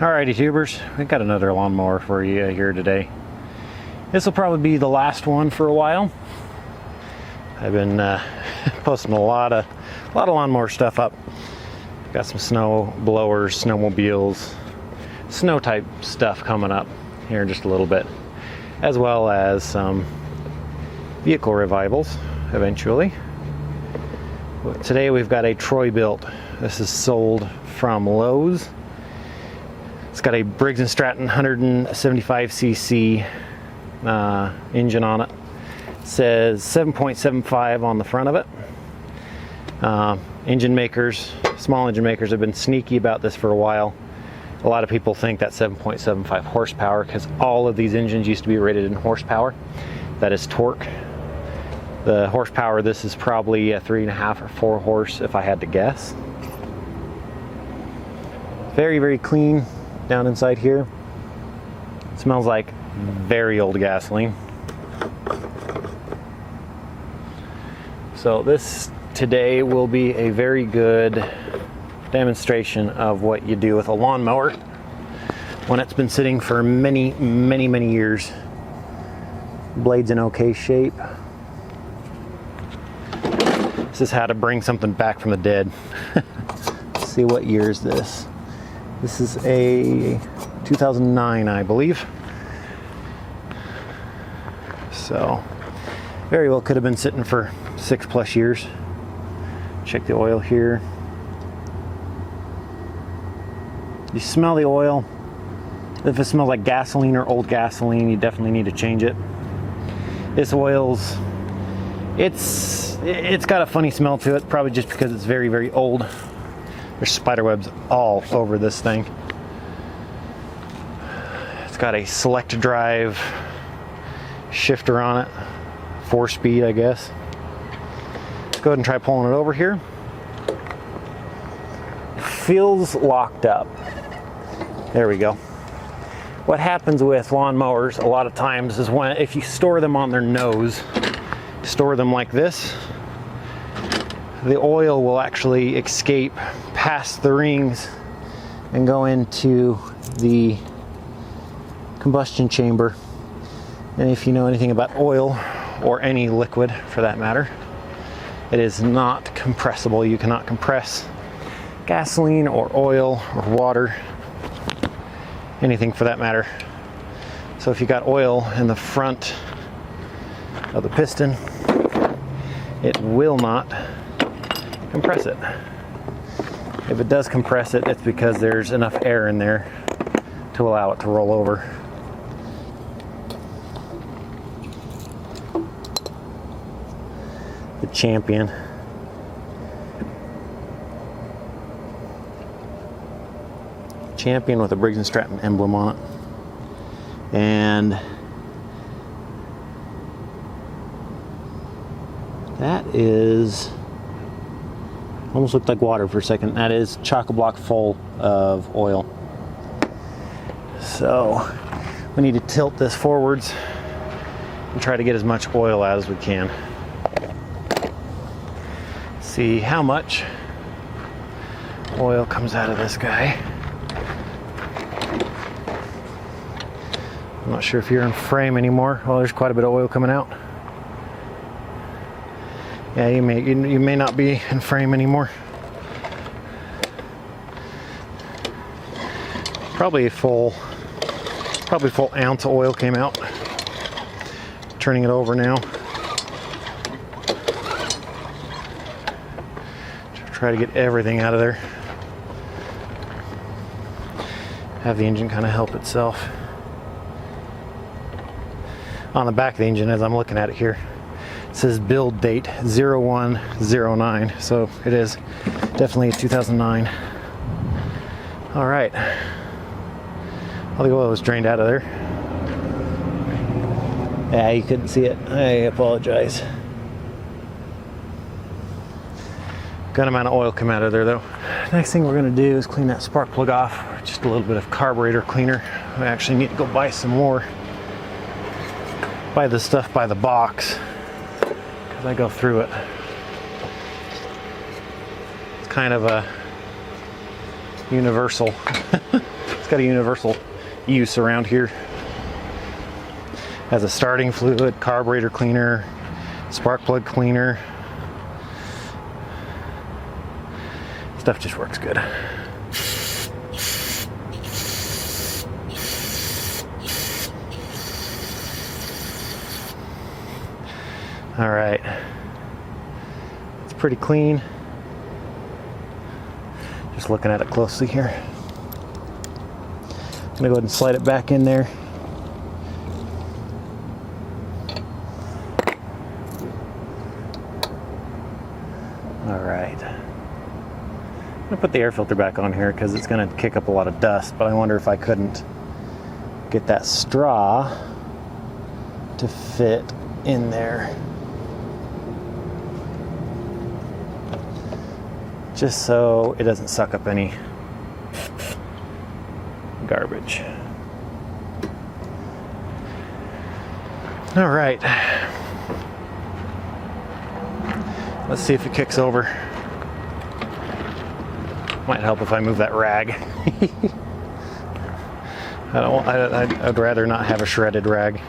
Alrighty tubers, we got another lawnmower for you here today. This will probably be the last one for a while. I've been posting a lot of lawnmower stuff up. Got some snow blowers, snowmobiles, snow type stuff coming up here in just a little bit, as well as some vehicle revivals eventually. But today we've got a Troy-Bilt. This is sold from Lowe's. It's got a Briggs & Stratton 175cc engine on it. It says 7.75 on the front of it. Engine makers, small engine makers have been sneaky about this for a while. A lot of people think that 7.75 horsepower because all of these engines used to be rated in horsepower. That is torque. The horsepower, this is probably a 3.5 or 4 horse if I had to guess. Very, very clean down inside here. It smells like very old gasoline. So this today will be a very good demonstration of what you do with a lawnmower when it's been sitting for many, many, many years. Blade's in okay shape. This is how to bring something back from the dead. Let's see, what year is this? This is a 2009, I believe. So, very well could have been sitting for 6+ years. Check the oil here. You smell the oil. If it smells like gasoline or old gasoline, you definitely need to change it. This oil's, it's got a funny smell to it, probably just because it's very, very old. There's spider webs all over this thing. It's got a select drive shifter on it, 4-speed, I guess. Let's go ahead and try pulling it over here. Feels locked up. There we go. What happens with lawnmowers a lot of times is if you store them on their nose, store them like this, the oil will actually escape past the rings and go into the combustion chamber. And if you know anything about oil, or any liquid for that matter, it is not compressible. You cannot compress gasoline or oil or water, anything for that matter. So if you got oil in the front of the piston, it will not compress it. If it does compress it, it's because there's enough air in there to allow it to roll over. The Champion. Champion with a Briggs & Stratton emblem on it. And that is, almost looked like water for a second. That is chock-a-block full of oil. So we need to tilt this forwards and try to get as much oil out as we can. See how much oil comes out of this guy. I'm not sure if you're in frame anymore. Well, there's quite a bit of oil coming out. Yeah, you may not be in frame anymore. Probably full ounce of oil came out. Turning it over now. Try to get everything out of there. Have the engine kind of help itself. On the back of the engine, as I'm looking at it here, it says build date 0109, so it is definitely a 2009. All right, all the oil was drained out of there. Yeah, you couldn't see it. I apologize. Good amount of oil come out of there though. Next thing we're gonna do is clean that spark plug off. Just a little bit of carburetor cleaner. I actually need to go buy some more. Buy this stuff by the box because I go through it. It's kind of a universal. It's got a universal use around here. Has a starting fluid, carburetor cleaner, spark plug cleaner. Stuff just works good. All right, it's pretty clean. Just looking at it closely here. I'm gonna go ahead and slide it back in there. All right. I'm gonna put the air filter back on here because it's gonna kick up a lot of dust, but I wonder if I couldn't get that straw to fit in there. Just so it doesn't suck up any garbage. All right. Let's see if it kicks over. Might help if I move that rag. I'd rather not have a shredded rag.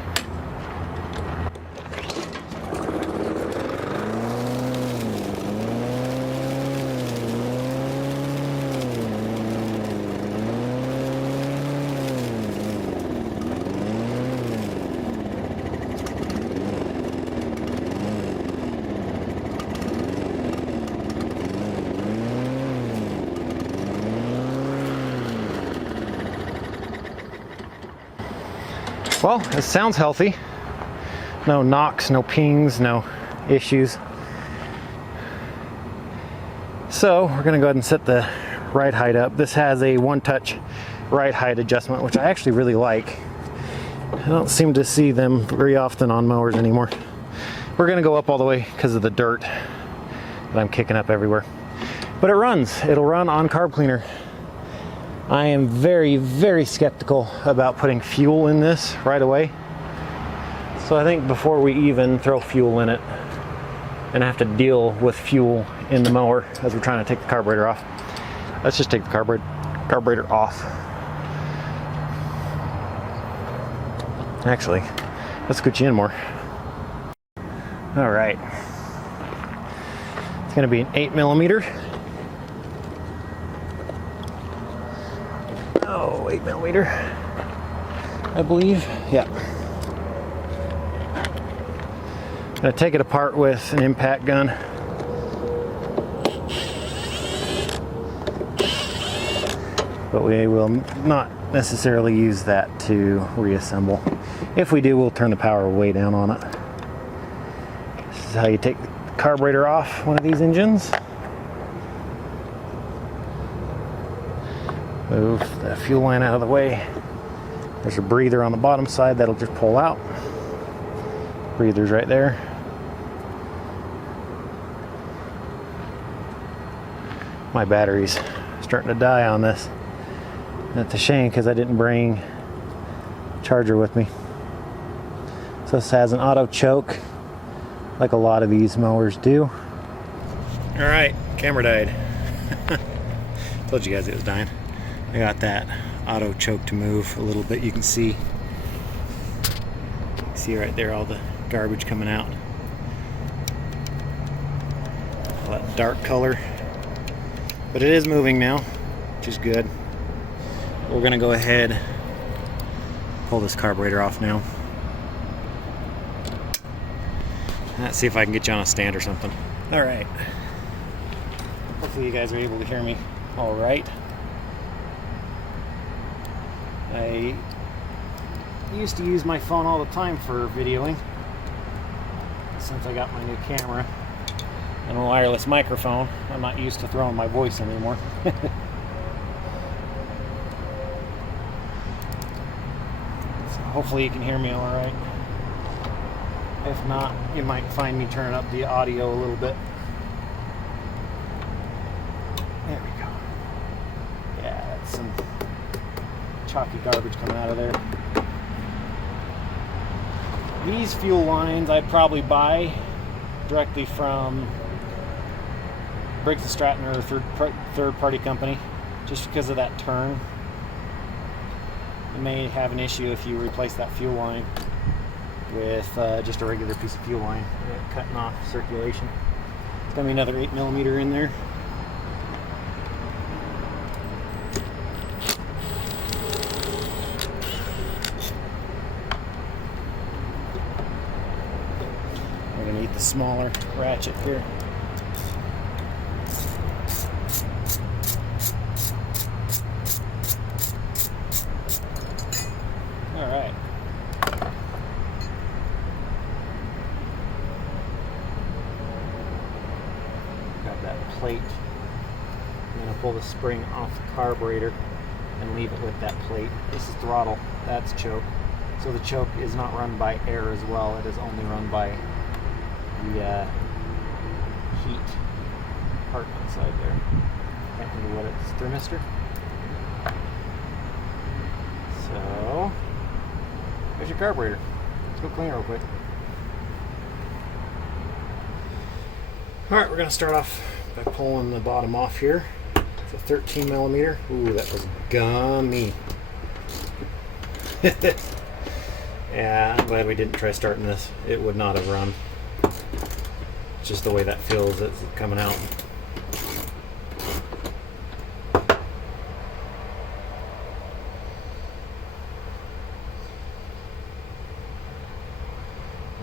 Well, it sounds healthy. No knocks, no pings, no issues. So we're gonna go ahead and set the ride height up. This has a one-touch ride height adjustment, which I actually really like. I don't seem to see them very often on mowers anymore. We're gonna go up all the way because of the dirt that I'm kicking up everywhere. But it runs, it'll run on carb cleaner. I am very, very skeptical about putting fuel in this right away. So I think before we even throw fuel in it and have to deal with fuel in the mower as we're trying to take the carburetor off, let's just take the carburetor off. Actually, let's scoot you in more. All right. It's gonna be an 8mm. 8mm, I believe. Yeah. I'm gonna take it apart with an impact gun. But we will not necessarily use that to reassemble. If we do, we'll turn the power way down on it. This is how you take the carburetor off one of these engines. Move the fuel line out of the way. There's a breather on the bottom side that'll just pull out. Breather's right there. My battery's starting to die on this. That's a shame because I didn't bring a charger with me. So this has an auto choke, like a lot of these mowers do. All right, camera died. Told you guys it was dying. I got that auto choke to move a little bit. You can see right there all the garbage coming out. All that dark color. But it is moving now, which is good. We're gonna go ahead, pull this carburetor off now. Let's see if I can get you on a stand or something. All right. Hopefully you guys are able to hear me all right. I used to use my phone all the time for videoing. Since I got my new camera and a wireless microphone, I'm not used to throwing my voice anymore. So hopefully you can hear me all right. If not, you might find me turning up the audio a little bit. There we go. Yeah, that's some chalky garbage coming out of there. These fuel lines I'd probably buy directly from Briggs & Stratton or a third-party company, just because of that turn. You may have an issue if you replace that fuel line with just a regular piece of fuel line, cutting off circulation. It's going to be another 8mm in there. We're going to need the smaller ratchet here. Alright. Got that plate. I'm going to pull the spring off the carburetor and leave it with that plate. This is throttle, that's choke. So the choke is not run by air as well, it is only run by the heat part on the side there. Can't remember what it's, thermistor. So, there's your carburetor. Let's go clean it real quick. Alright, we're going to start off by pulling the bottom off here. It's a 13mm. Ooh, that was gummy. Yeah, I'm glad we didn't try starting this. It would not have run. It's just the way that feels, it's coming out.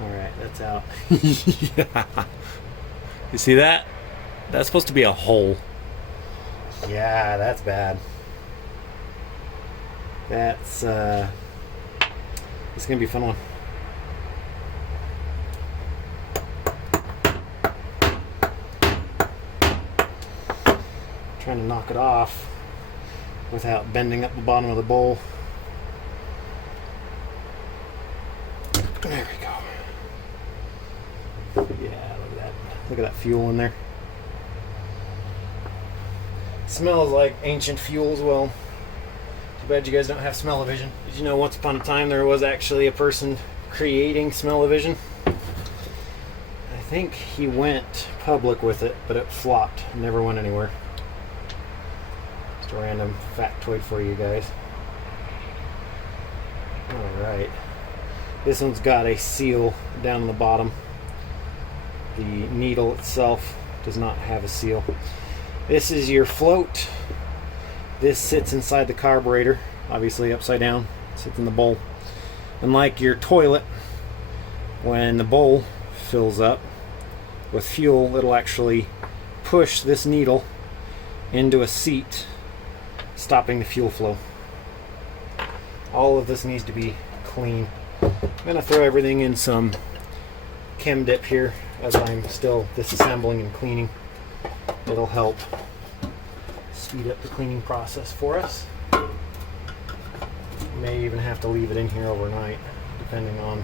Alright, that's out. Yeah. You see that? That's supposed to be a hole. Yeah, that's bad. That's it's gonna be a fun one. Trying to knock it off without bending up the bottom of the bowl. There we go. Yeah, look at that. Look at that fuel in there. Smells like ancient fuel as well. Too bad you guys don't have smell-o-vision. Did you know once upon a time there was actually a person creating smell-o-vision? I think he went public with it, but it flopped. Never went anywhere. Just a random factoid for you guys. Alright. This one's got a seal down on the bottom. The needle itself does not have a seal. This is your float. This sits inside the carburetor, obviously upside down, sits in the bowl. Unlike your toilet, when the bowl fills up with fuel, it'll actually push this needle into a seat, stopping the fuel flow. All of this needs to be clean. I'm going to throw everything in some chem dip here as I'm still disassembling and cleaning. It'll help speed up the cleaning process for us. May even have to leave it in here overnight, depending on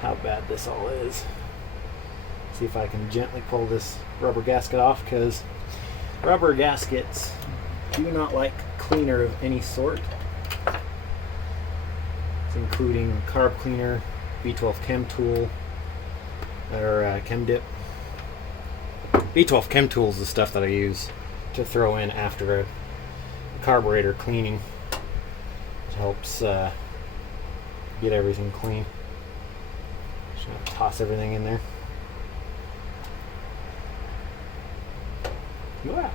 how bad this all is. See if I can gently pull this rubber gasket off, because rubber gaskets do not like cleaner of any sort. It's including carb cleaner, B12 chem tool, or chem dip. B12 chem tool is the stuff that I use to throw in after a carburetor cleaning. It helps get everything clean. Just gonna toss everything in there. Wow.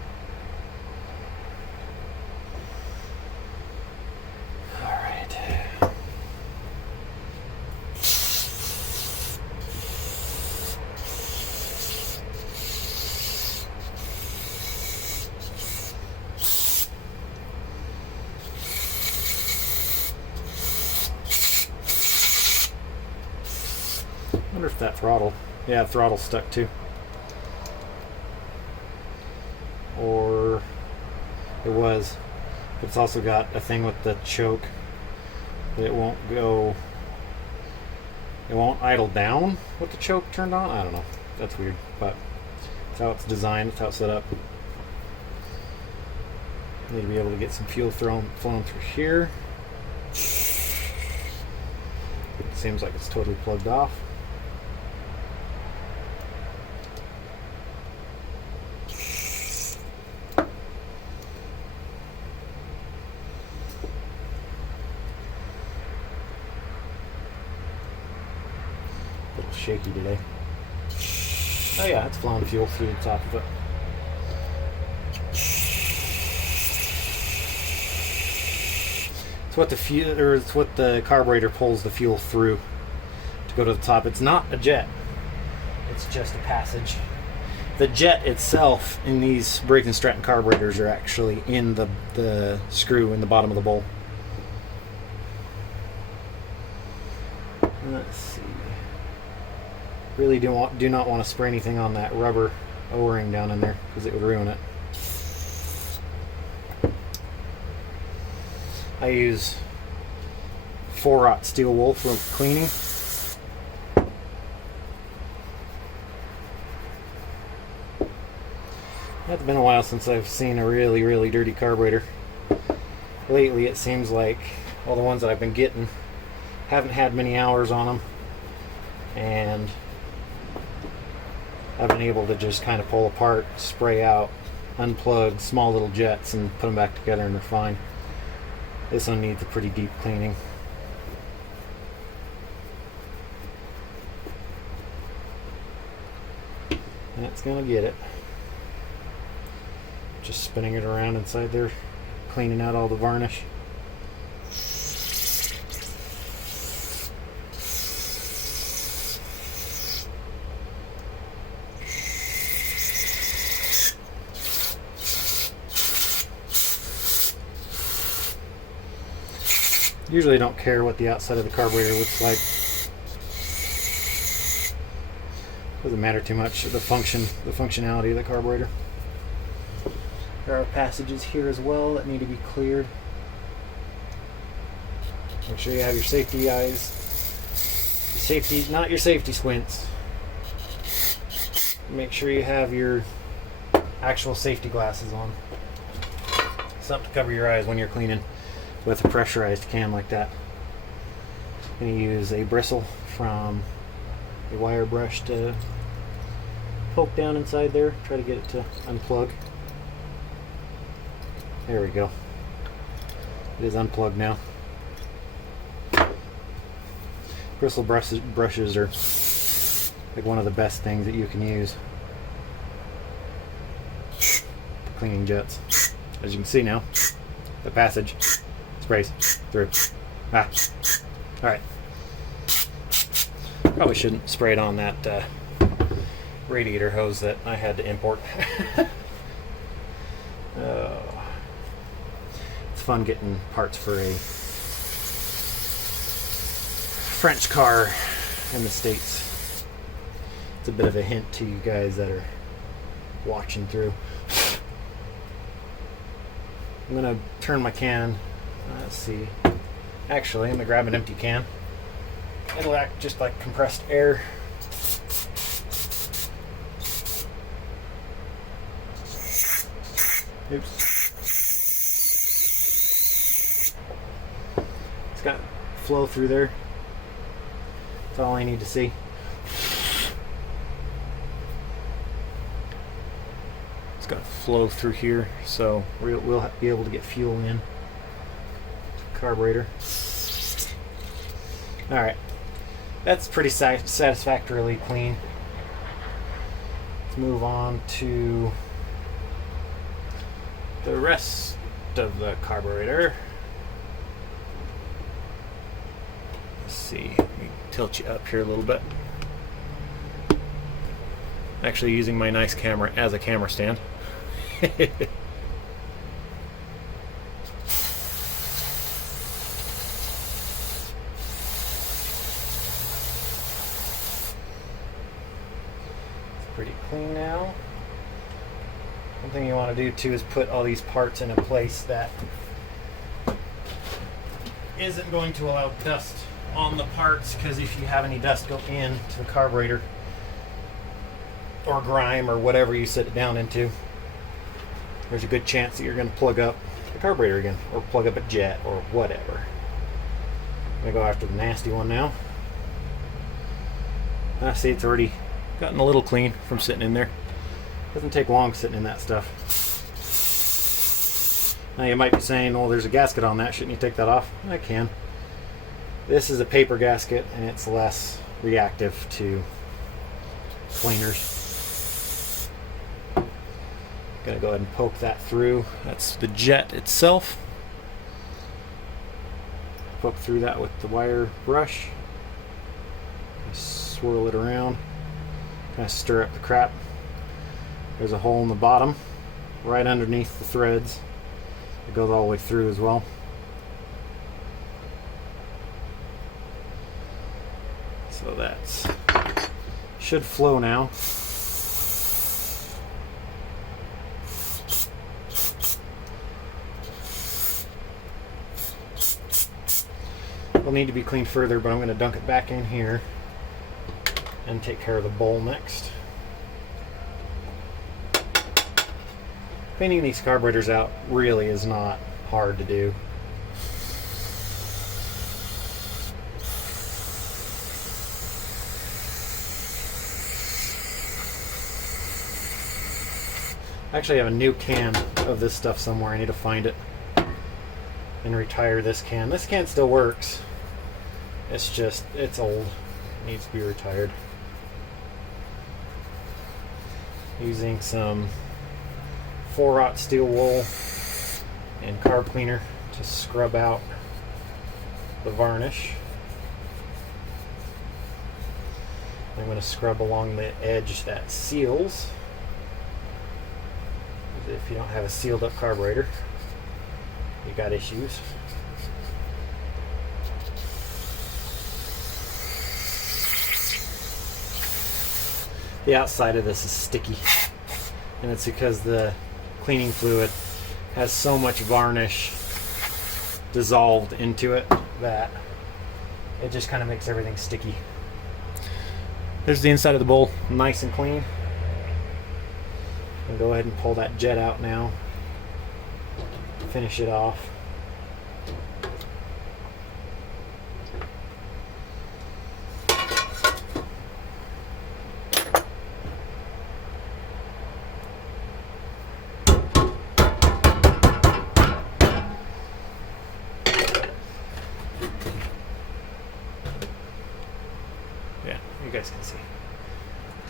I wonder if that throttle, yeah, the throttle's stuck too. Or it was, but it's also got a thing with the choke that it won't go, it won't idle down with the choke turned on. I don't know, that's weird, but that's how it's designed, that's how it's set up. Need to be able to get some fuel flowing through here. It seems like it's totally plugged off. shaky today. Oh yeah, it's flowing fuel through the top of it. It's what the carburetor pulls the fuel through to go to the top. It's not a jet. It's just a passage. The jet itself in these Briggs & Stratton carburetors are actually in the screw in the bottom of the bowl. Let's see. Really do not want to spray anything on that rubber O-ring down in there because it would ruin it. I use 4-aught steel wool for cleaning. It's been a while since I've seen a really, really dirty carburetor. Lately it seems like all the ones that I've been getting haven't had many hours on them, and I've been able to just kind of pull apart, spray out, unplug small little jets and put them back together and they're fine. This one needs a pretty deep cleaning. That's gonna get it. Just spinning it around inside there, cleaning out all the varnish. Usually don't care what the outside of the carburetor looks like. Doesn't matter too much, the functionality of the carburetor. There are passages here as well that need to be cleared. Make sure you have your safety eyes. Not your safety squints. Make sure you have your actual safety glasses on. Something to cover your eyes when you're cleaning with a pressurized can like that. I'm going to use a bristle from a wire brush to poke down inside there, try to get it to unplug. There we go. It is unplugged now. Bristle brushes are like one of the best things that you can use for cleaning jets. As you can see now, the passage sprays through. Alright. Probably shouldn't spray it on that radiator hose that I had to import. It's fun getting parts for a French car in the States. It's a bit of a hint to you guys that are watching through. I'm gonna turn my can. Let's see. Actually, I'm gonna grab an empty can. It'll act just like compressed air. Oops. It's got flow through there. That's all I need to see. It's got flow through here, so we'll be able to get fuel in the carburetor. Alright, that's pretty satisfactorily clean. Let's move on to the rest of the carburetor. Let's see, let me tilt you up here a little bit. Actually using my nice camera as a camera stand. It's pretty clean now. One thing you want to do too is put all these parts in a place that isn't going to allow dust on the parts, because if you have any dust go into the carburetor or grime or whatever you sit it down into, there's a good chance that you're going to plug up the carburetor again, or plug up a jet or whatever. I'm going to go after the nasty one now. I see it's already gotten a little clean from sitting in there. Doesn't take long sitting in that stuff. Now you might be saying, well, there's a gasket on that, shouldn't you take that off? I can. This is a paper gasket and it's less reactive to planers. Gonna go ahead and poke that through. That's the jet itself. Poke through that with the wire brush. Swirl it around. Kind of stir up the crap. There's a hole in the bottom, right underneath the threads. It goes all the way through as well. So that's should flow now. Will need to be cleaned further, but I'm going to dunk it back in here and take care of the bowl next. Cleaning these carburetors out really is not hard to do. I actually have a new can of this stuff somewhere. I need to find it and retire this can. This can still works. It's just, it's old. It needs to be retired. Using some 4-aught steel wool and carb cleaner to scrub out the varnish. I'm going to scrub along the edge that seals. If you don't have a sealed up carburetor, you got issues. The outside of this is sticky, and it's because the cleaning fluid has so much varnish dissolved into it that it just kind of makes everything sticky. There's the inside of the bowl, nice and clean. I'll go ahead and pull that jet out now, finish it off. Yeah, you guys can see.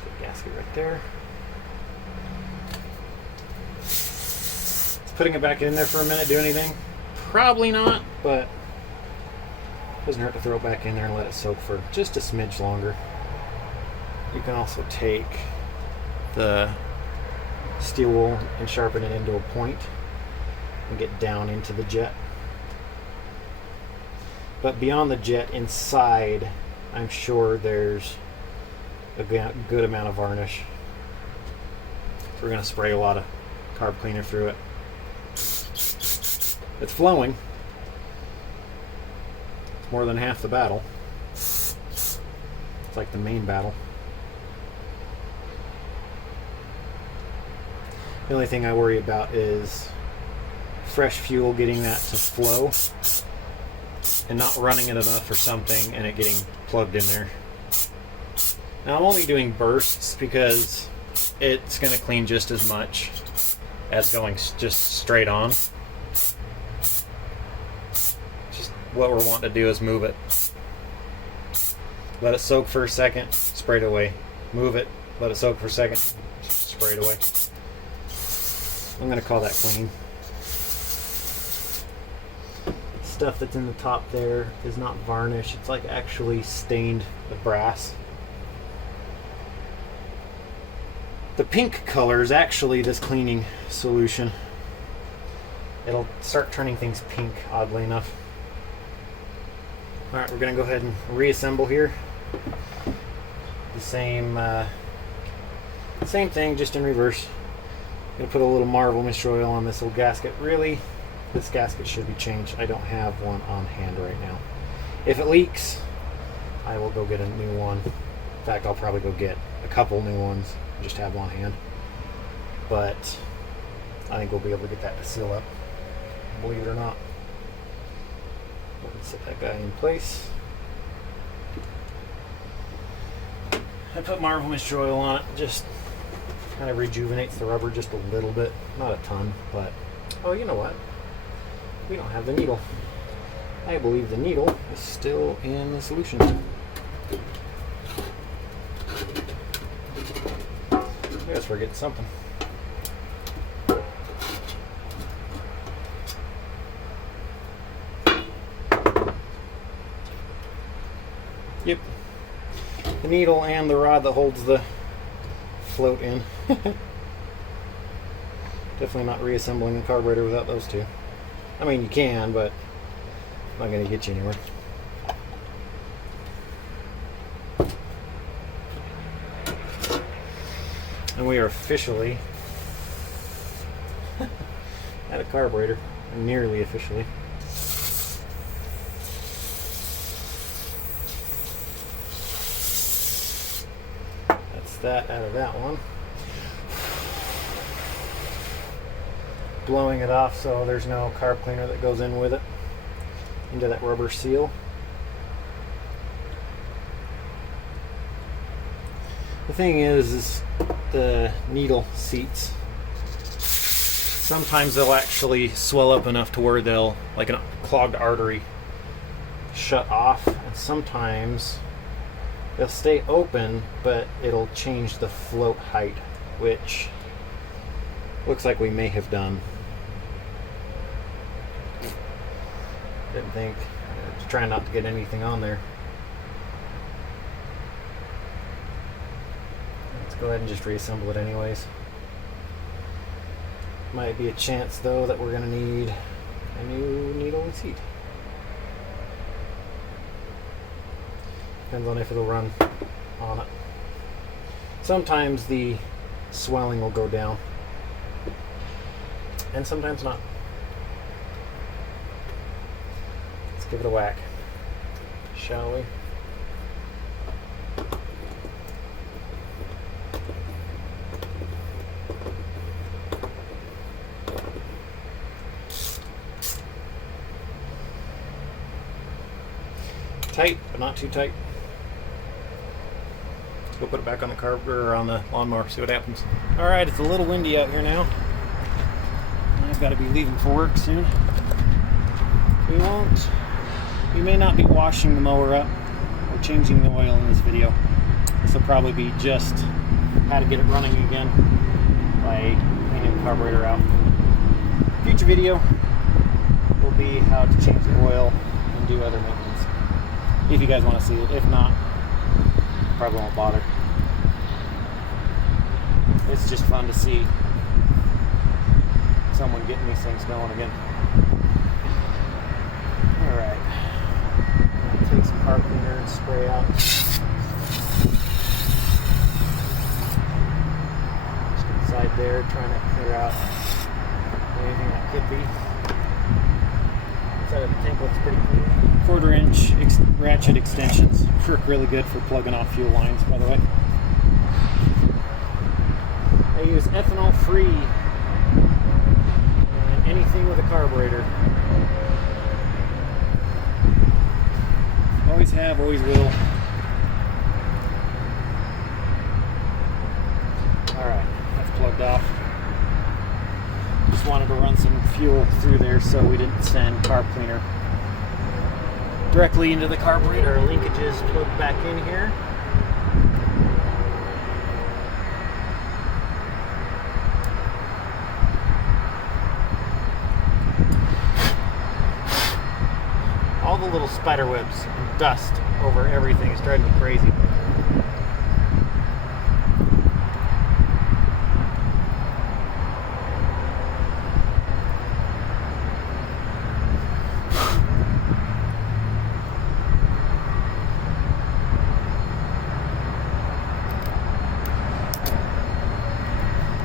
The gasket right there. Putting it back in there for a minute do anything? Probably not, but it doesn't hurt to throw it back in there and let it soak for just a smidge longer. You can also take the steel wool and sharpen it into a point and get down into the jet. But beyond the jet, inside, I'm sure there's a good amount of varnish. We're going to spray a lot of carb cleaner through it. It's flowing. It's more than half the battle. It's like the main battle. The only thing I worry about is fresh fuel getting that to flow and not running it enough or something and it getting plugged in there. Now I'm only doing bursts because it's going to clean just as much as going just straight on. What we're wanting to do is move it. Let it soak for a second, spray it away. Move it, let it soak for a second, spray it away. I'm going to call that clean. Stuff that's in the top there is not varnish, it's like actually stained the brass. The pink color is actually this cleaning solution. It'll start turning things pink, oddly enough. Alright, we're going to go ahead and reassemble here. The same thing, just in reverse. I'm going to put a little Marvel Mist Oil on this old gasket. Really, this gasket should be changed. I don't have one on hand right now. If it leaks, I will go get a new one. In fact, I'll probably go get a couple new ones, just have one on hand. But I think we'll be able to get that to seal up, believe it or not. Set that guy in place. I put Marvel Mist Oil on it, just kind of rejuvenates the rubber just a little bit, not a ton, but oh, you know what? We don't have the needle. I believe the needle is still in the solution. guess we're getting something. Yep. The needle and the rod that holds the float in. Definitely not reassembling the carburetor without those two. I mean, you can, but not going to get you anywhere. And we are officially at a carburetor, nearly officially. That's that out of that one. Blowing it off so there's no carb cleaner that goes in with it into that rubber seal. The thing is the needle seats, sometimes they'll actually swell up enough to where they'll, like a clogged artery, shut off, and sometimes they'll stay open but it'll change the float height, which looks like we may have done. Didn't think, trying not to get anything on there. Let's go ahead and just reassemble it anyways. Might be a chance though that we're going to need a new needle and seat. Depends on if it'll run on it. Sometimes the swelling will go down and sometimes not. Let's give it a whack, shall we? Tight, but not too tight. Let's go put it back on the carburetor or on the lawnmower, see what happens. Alright, it's a little windy out here now. I've got to be leaving for work soon. We may not be washing the mower up or changing the oil in this video. This will probably be just how to get it running again by cleaning the carburetor out. Future video will be how to change the oil and do other maintenance. If you guys want to see it. If not, probably won't bother. It's just fun to see someone getting these things going again. Alright. Take some carb cleaner and spray out. Just inside there, trying to clear out anything that could be. Inside of the tank looks pretty clean. 1/4 inch ratchet extensions work really good for plugging off fuel lines, by the way. I use ethanol free and anything with a carburetor. Always have, always will. Alright, that's plugged off. Just wanted to run some fuel through there so we didn't send carb cleaner directly into the carburetor. Our linkages plugged back in here. All the little spider webs and dust over everything is driving me crazy.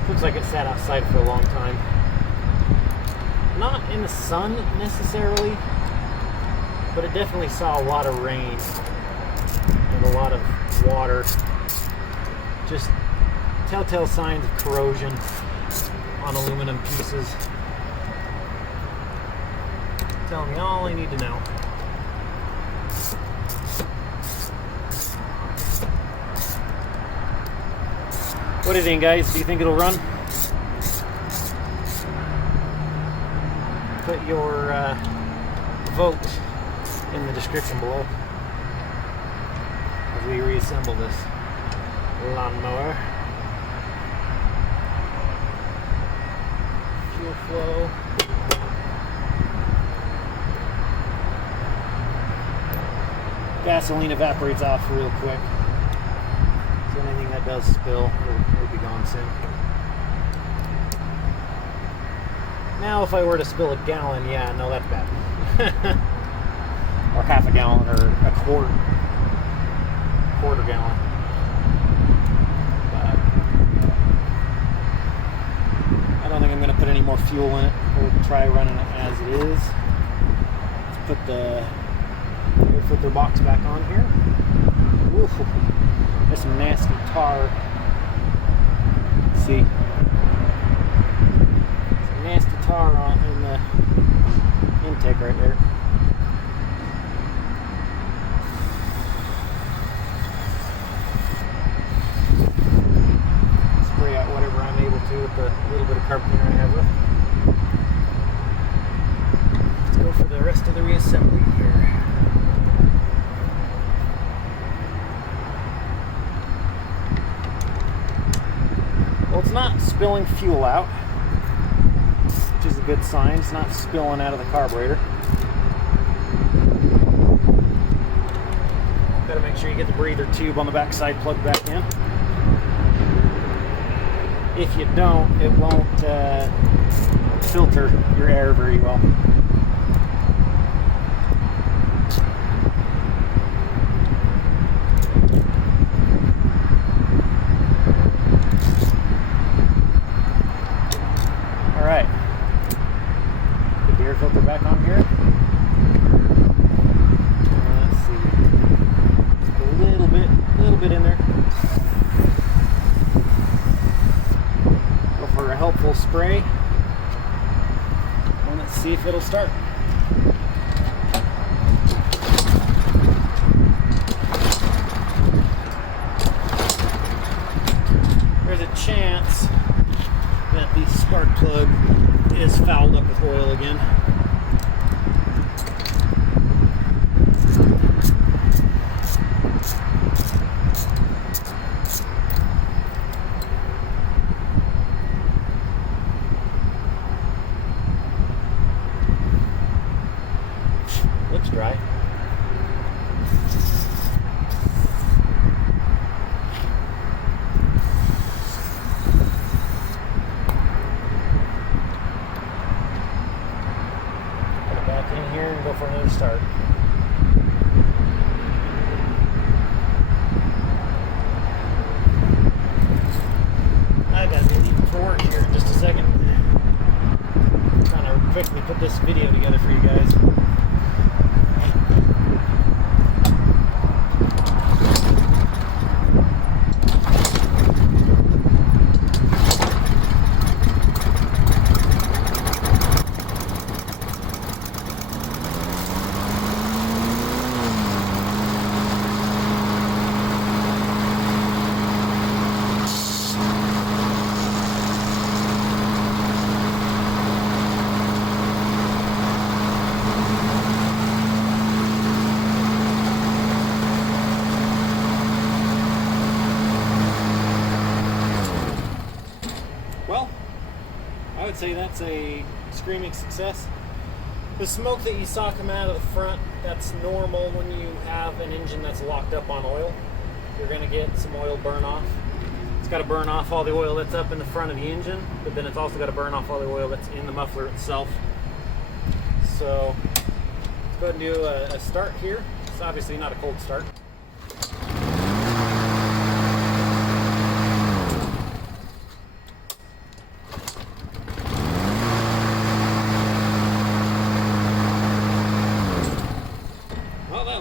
Looks like it sat outside for a long time. Not in the sun necessarily, but it definitely saw a lot of rain and a lot of water. Just telltale signs of corrosion on aluminum pieces. Telling me all I need to know. What do you think, guys? Do you think it'll run? Put your vote in the description below as we reassemble this lawnmower. fuel flow. Gasoline evaporates off real quick, so anything that does spill will be gone soon. Now if I were to spill a gallon, yeah, no, that's bad. Or half a gallon, or a quarter gallon. But I don't think I'm going to put any more fuel in it. We'll try running it as it is. Let's put the air filter box back on here. Ooh, there's some nasty tar. See? Some nasty tar in the intake right there. Spray out whatever I'm able to with the little bit of carburetor I have left. Let's go for the rest of the reassembly here. Well, it's not spilling fuel out, which is a good sign. It's not spilling out of the carburetor. Got to make sure you get the breather tube on the back side plugged back in. If you don't, it won't filter your air very well. Alright, put the air filter back on here. Let's see, just a little bit in there. Go for a helpful spray. And let's see if it'll start. There's a chance that the spark plug is fouled up with oil again. Looks dry. In here and go for another start. I gotta be leaving for work here in just a second. I'm trying to quickly put this video together for you guys. Well, I would say that's a screaming success. The smoke that you saw come out of the front, that's normal when you have an engine that's locked up on oil. You're going to get some oil burn off. It's got to burn off all the oil that's up in the front of the engine, but then it's also got to burn off all the oil that's in the muffler itself. So let's go ahead and do a start here. It's obviously not a cold start.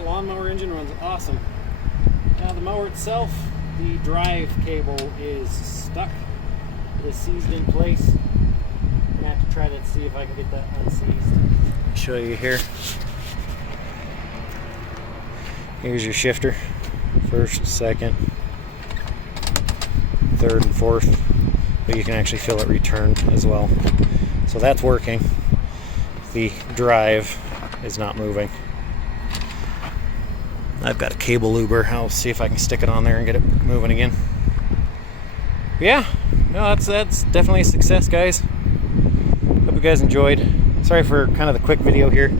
Lawnmower engine runs awesome. Now the mower itself, the drive cable is stuck. It is seized in place. I'm gonna have to try to see if I can get that unseized. Show you here. Here's your shifter. First, second, third, and fourth. But you can actually feel it return as well. So that's working. The drive is not moving. I've got a cable luber. I'll see if I can stick it on there and get it moving again. Yeah, no, that's definitely a success, guys. Hope you guys enjoyed. Sorry for kind of the quick video here.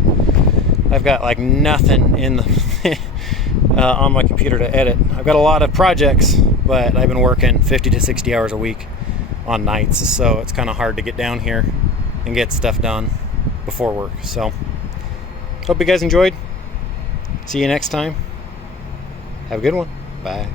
I've got like nothing in the on my computer to edit. I've got a lot of projects, but I've been working 50 to 60 hours a week on nights, so it's kind of hard to get down here and get stuff done before work. So hope you guys enjoyed. See you next time. Have a good one. Bye.